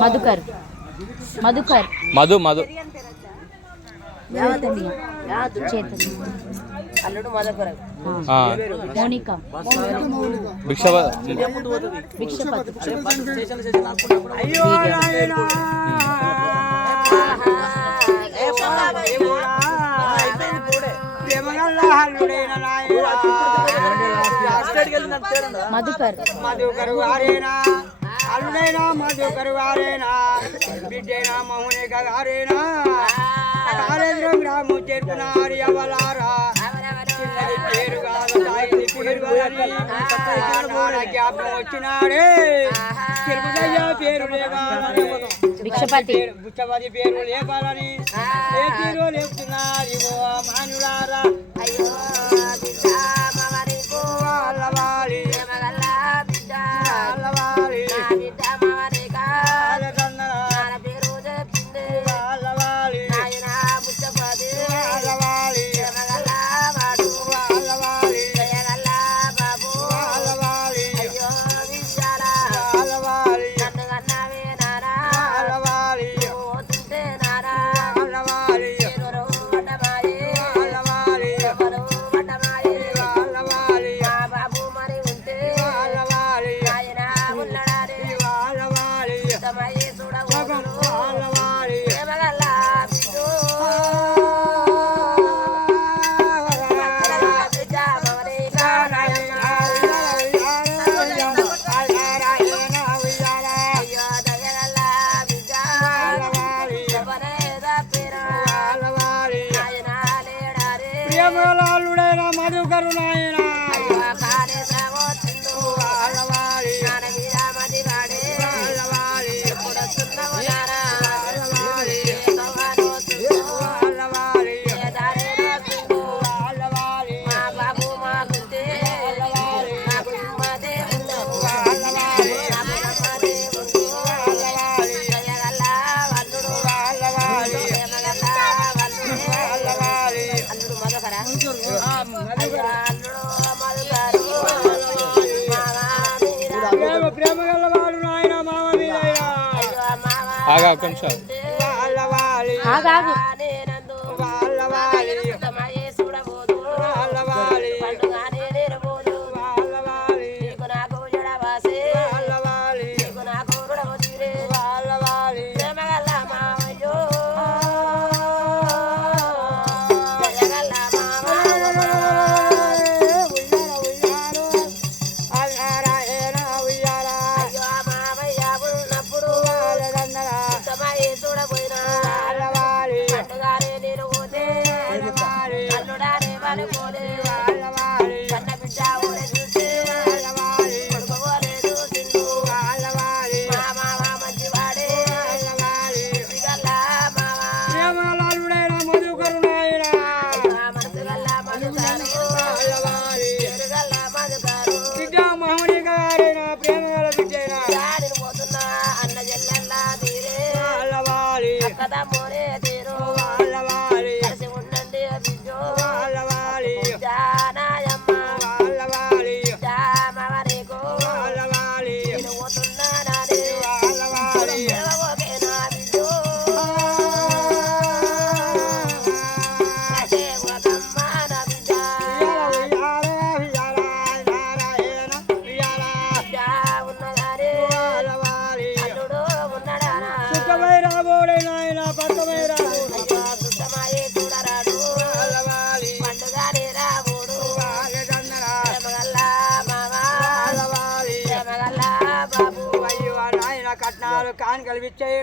మధుకర్ మధుకర్ మధు మధు అల్లుడు మధుకర్ మోనికా మధుకర్ అల్లుడైనా మధుకర్ వారేనా బిడ్డైనా మౌనిక గారేనా కాళేశ్వరం గ్రామం చేరుకున్నారు ఎవలారా చిన్నది పేరు కాదు తాయిది పేరు జ్ఞాపకం వచ్చినాడే తిరుపతయ్య పేరు లేవాలని భిక్షపతి పేరు లేపాలని ఏ తీరు లేపుతున్నారు మానులారా అయ్యో ప్రియమలాలుడైన మధుకరు నాయన ప్రేమగలవాడు నాయన మామ కట్నాలు కానుకలు ఇచ్చే